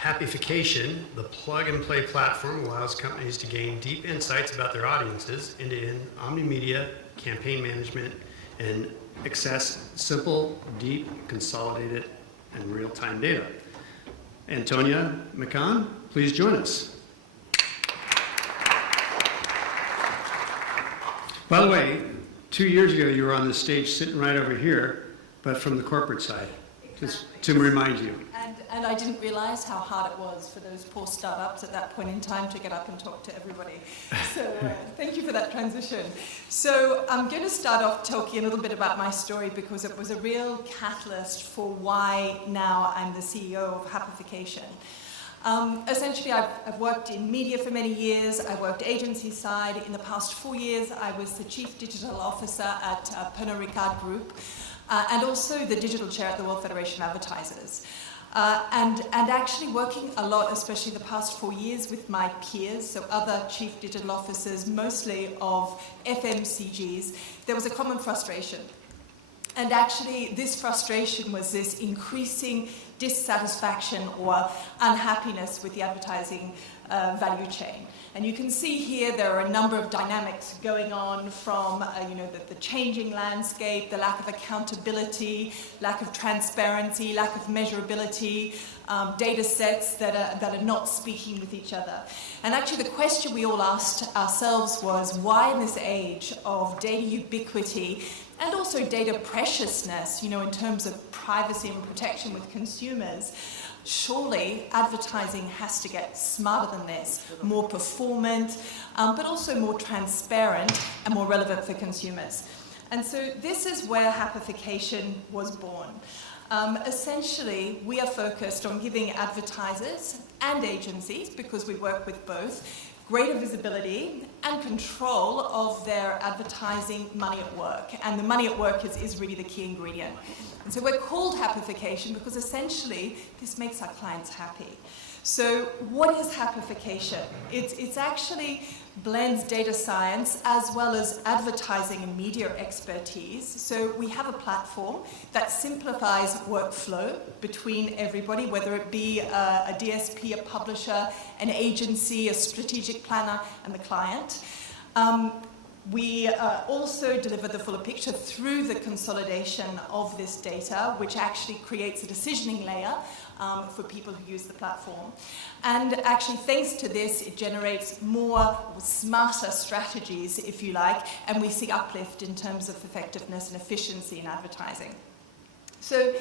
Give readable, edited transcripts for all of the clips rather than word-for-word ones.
Happyfication, the plug-and-play platform, allows companies to gain deep insights about their audiences, end-to-end omni-media, campaign management, and access simple, deep, consolidated, and real-time data. Antonia, Mccahon, please join us. By the way, 2 years ago you were on this stage sitting right over here, but from the corporate side, just to remind you. And I didn't realize how hard it was for those poor startups at that point in time to get up and talk to everybody. So thank you for that transition. So I'm going to start off talking a little bit about my story because it was a real catalyst for why now I'm the CEO of Happyfication. Essentially, I've worked in media for many years. I worked agency side. In the past 4 years, I was the Chief Digital Officer at Pernod Ricard Group and also the Digital Chair at the World Federation of Advertisers. And actually working a lot, especially the past 4 years, with my peers, so other chief digital officers, mostly of FMCGs, there was a common frustration. And actually, this frustration was this increasing dissatisfaction or unhappiness with the advertising value chain. And you can see here there are a number of dynamics going on from the changing landscape, the lack of accountability, lack of transparency, lack of measurability, data sets that are not speaking with each other. And actually the question we all asked ourselves was, why in this age of data ubiquity and also data preciousness, in terms of privacy and protection with consumers, surely advertising has to get smarter than this, more performant, but also more transparent and more relevant for consumers. And so this is where Happyfication was born. Essentially, we are focused on giving advertisers and agencies, because we work with both, greater visibility and control of their advertising money at work. And the money at work is really the key ingredient. And so we're called Happyfication because essentially this makes our clients happy. So what is Happyfication? It's actually blends data science as well as advertising and media expertise. So we have a platform that simplifies workflow between everybody, whether it be a DSP, a publisher, an agency, a strategic planner, and the client. We also deliver the fuller picture through the consolidation of this data, which actually creates a decisioning layer for people who use the platform. And actually, thanks to this, it generates more smarter strategies, if you like, and we see uplift in terms of effectiveness and efficiency in advertising. So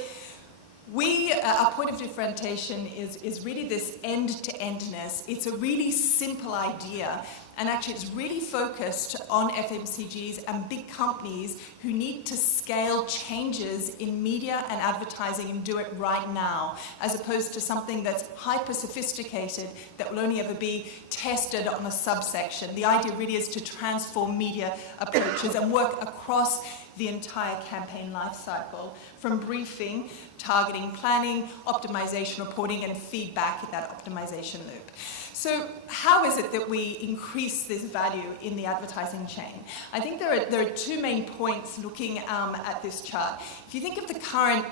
our point of differentiation is really this end-to-endness. It's a really simple idea, and actually it's really focused on FMCGs and big companies who need to scale changes in media and advertising and do it right now, as opposed to something that's hyper-sophisticated that will only ever be tested on a subsection. The idea really is to transform media approaches and work across the entire campaign lifecycle, from briefing, targeting, planning, optimization, reporting, and feedback in that optimization loop. So how is it that we increase this value in the advertising chain? I think there are two main points looking at this chart. If you think of the current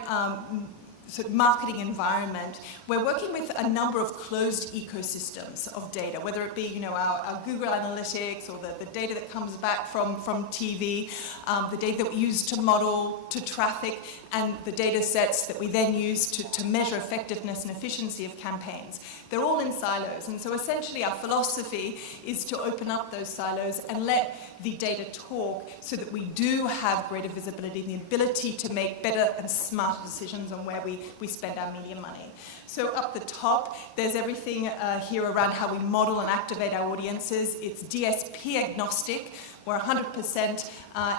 sort of marketing environment, we're working with a number of closed ecosystems of data, whether it be our Google Analytics or the data that comes back from TV, the data that we use to model, to traffic, and the data sets that we then use to measure effectiveness and efficiency of campaigns. They're all in silos, and so essentially our philosophy is to open up those silos and let the data talk so that we do have greater visibility and the ability to make better and smarter decisions on where we spend our media money. So up the top, there's everything here around how we model and activate our audiences. It's DSP agnostic. We're 100%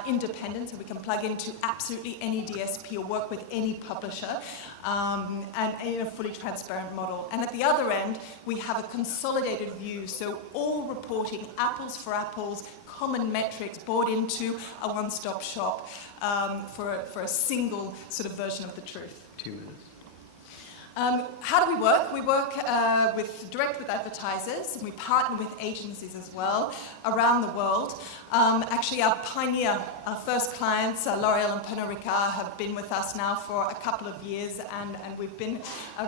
independent, so we can plug into absolutely any DSP or work with any publisher, and in a fully transparent model. And at the other end, we have a consolidated view, so all reporting, apples for apples, common metrics brought into a one-stop shop for a single sort of version of the truth. 2 minutes. How do we work? We work direct with advertisers, and we partner with agencies as well around the world. Actually, our pioneer, our first clients, L'Oreal and Pernod Ricard, have been with us now for a couple of years, and we've been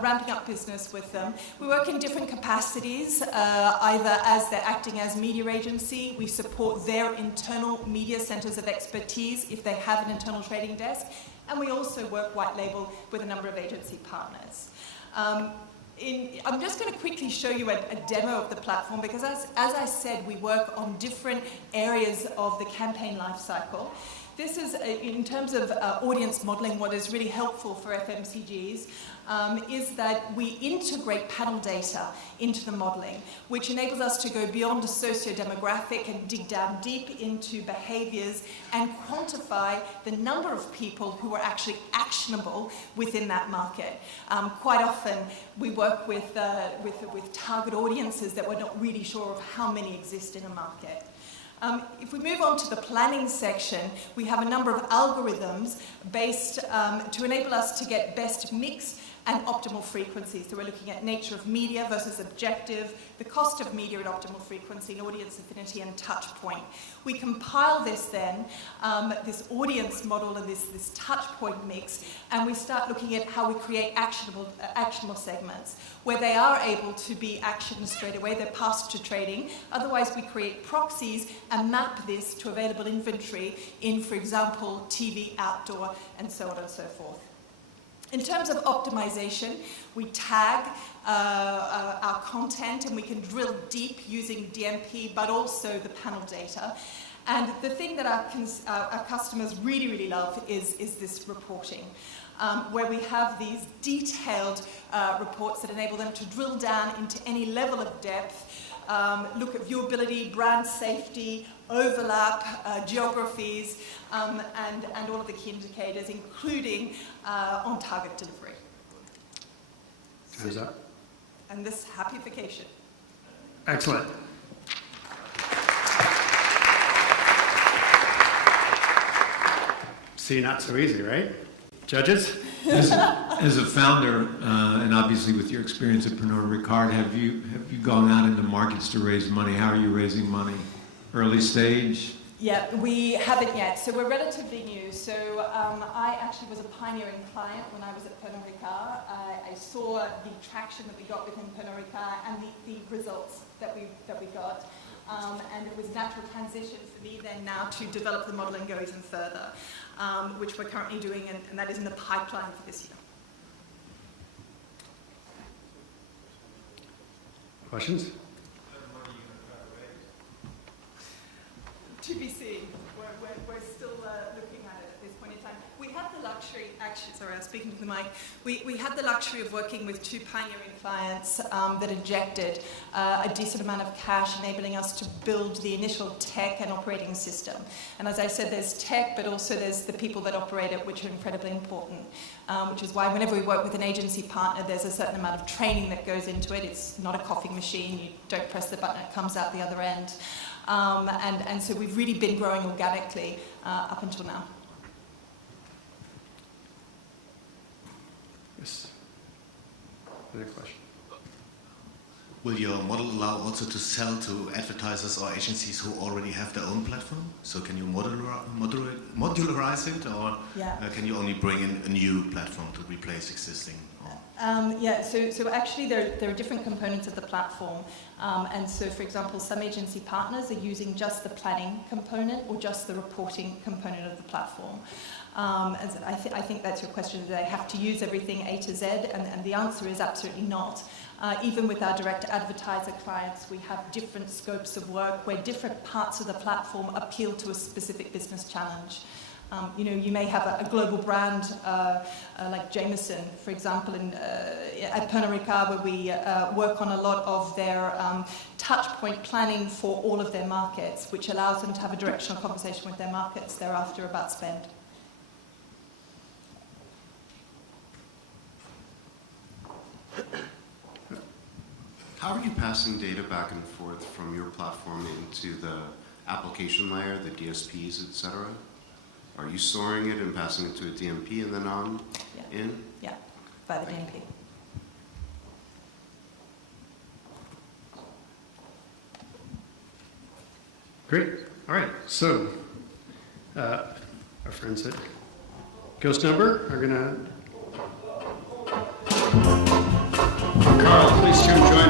ramping up business with them. We work in different capacities, either as they're acting as media agency, we support their internal media centers of expertise if they have an internal trading desk, and we also work white label with a number of agency partners. I'm just going to quickly show you a demo of the platform because as I said, we work on different areas of the campaign lifecycle. This is, in terms of audience modeling, what is really helpful for FMCGs is that we integrate panel data into the modeling, which enables us to go beyond a socio-demographic and dig down deep into behaviors and quantify the number of people who are actually actionable within that market. Quite often, we work with target audiences that we're not really sure of how many exist in a market. If we move on to the planning section, we have a number of algorithms based to enable us to get best mix and optimal frequency. So we're looking at nature of media versus objective, the cost of media at optimal frequency, and audience affinity and touch point. We compile this then, this audience model and this touch point mix, and we start looking at how we create actionable segments where they are able to be actioned straight away, they're passed to trading. Otherwise, we create proxies and map this to available inventory in, for example, TV, outdoor, and so on and so forth. In terms of optimization, we tag our content and we can drill deep using DMP, but also the panel data. And the thing that our customers really, really love is this reporting, where we have these detailed reports that enable them to drill down into any level of depth, look at viewability, brand safety, overlap, geographies, and all of the key indicators, including on-target delivery. Time's up. And this Happyfication. Excellent. See, not so easy, right? Judges? As a founder, and obviously with your experience at Pernod Ricard, have you gone out into markets to raise money? How are you raising money? Early stage? Yeah, we haven't yet. So we're relatively new. So I actually was a pioneering client when I was at Pernod Ricard. I saw the traction that we got within Pernod Ricard and the results that we got. And it was a natural transition for me then now to develop the model and go even further, which we're currently doing, and that is in the pipeline for this year. Questions? To be seen. We're still looking at it at this point in time. We have the luxury, actually, sorry, I was speaking to the mic. We had the luxury of working with two pioneering clients that injected a decent amount of cash, enabling us to build the initial tech and operating system. And as I said, there's tech, but also there's the people that operate it, which are incredibly important. Which is why whenever we work with an agency partner, there's a certain amount of training that goes into it. It's not a coffee machine. You don't press the button, it comes out the other end. And so we've really been growing organically up until now. Yes. Another question. Will your model allow also to sell to advertisers or agencies who already have their own platform? So can you modularize it, or can you only bring in a new platform to replace existing? So actually there are different components of the platform. And so, for example, some agency partners are using just the planning component or just the reporting component of the platform. I think that's your question. Do they have to use everything A to Z? And the answer is absolutely not. Even with our direct advertiser clients, we have different scopes of work where different parts of the platform appeal to a specific business challenge. You may have a global brand like Jameson, for example, at Pernod Ricard, where we work on a lot of their touch point planning for all of their markets, which allows them to have a directional conversation with their markets thereafter about spend. How are you passing data back and forth from your platform into the application layer, the DSPs, etc.? Are you storing it and passing it to a DMP and then on in? Yeah, by the DMP. Great. All right. So, our friends at Ghost Number are going to... Carl, please join